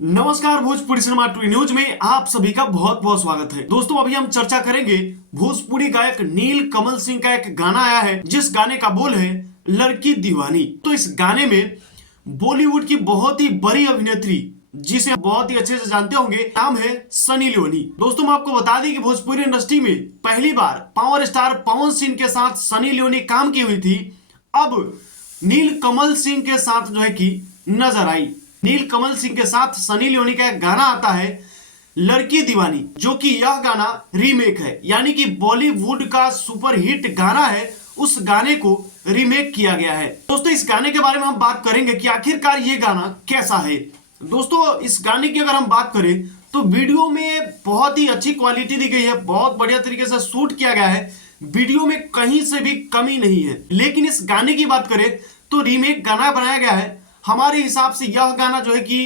नमस्कार, Bhojpuri cinema to news में आप सभी का बहुत बहुत स्वागत है। दोस्तों, अभी हम चर्चा करेंगे भोजपुरी गायक नील कमल सिंह का एक गाना आया है, जिस गाने का बोल है लड़की दीवानी। तो इस गाने में बॉलीवुड की बहुत ही बड़ी अभिनेत्री, जिसे आप बहुत ही अच्छे से जानते होंगे, नाम है सनी लियोनी। दोस्तों, मैं आपको बता दें कि भोजपुरी इंडस्ट्री में पहली बार पावर स्टार पवन सिंह के साथ सनी लियोनी काम की हुई थी। अब नील कमल सिंह के साथ जो है कि नजर आई। नील कमल सिंह के साथ सनी लियोनी का एक गाना आता है लड़की दीवानी, जो कि यह गाना रीमेक है, यानी कि बॉलीवुड का सुपरहिट गाना है, उस गाने को रीमेक किया गया है। दोस्तों, इस गाने के बारे में हम बात करेंगे कि आखिरकार ये गाना कैसा है। दोस्तों, इस गाने की अगर हम बात करें तो वीडियो में बहुत ही अच्छी क्वालिटी दी गई है, बहुत बढ़िया तरीके से शूट किया गया है, वीडियो में कहीं से भी कमी नहीं है। लेकिन इस गाने की बात करें तो रीमेक गाना बनाया गया है, हमारे हिसाब से यह गाना जो है कि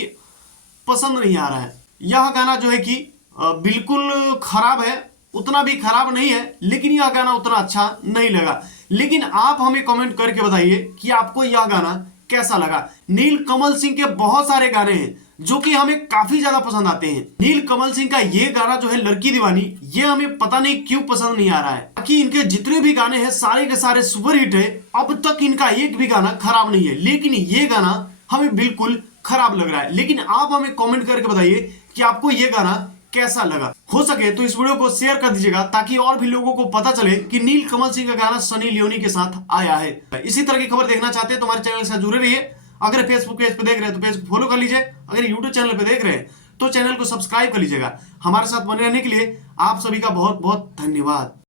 पसंद नहीं आ रहा है। यह गाना जो है कि बिल्कुल खराब है, उतना भी खराब नहीं है, लेकिन यह गाना उतना अच्छा नहीं लगा। लेकिन आप हमें कमेंट करके बताइए कि आपको यह गाना कैसा लगा। नील कमल सिंह के बहुत सारे गाने हैं जो कि हमें काफी ज्यादा पसंद आते हैं। नील कमल सिंह का ये गाना जो है लड़की दीवानी, ये हमें पता नहीं क्यों पसंद नहीं आ रहा है। बाकी इनके जितने भी गाने हैं सारे के सारे सुपरहिट है, अब तक इनका एक भी गाना खराब नहीं है, लेकिन ये गाना हमें बिल्कुल खराब लग रहा है। लेकिन आप हमें कमेंट करके बताइए कि आपको ये गाना कैसा लगा। हो सके तो इस वीडियो को शेयर कर दीजिएगा, ताकि और भी लोगों को पता चले कि नील कमल सिंह का गाना सनी लियोनी के साथ आया है। इसी तरह की खबर देखना चाहते हैं तो हमारे चैनल से जुड़े रहिए। अगर फेसबुक पेज पे देख रहे हैं तो पेज को फॉलो कर लीजिए, अगर यूट्यूब चैनल पे देख रहे हैं तो चैनल को सब्सक्राइब कर लीजिएगा। हमारे साथ बने रहने के लिए आप सभी का बहुत बहुत धन्यवाद।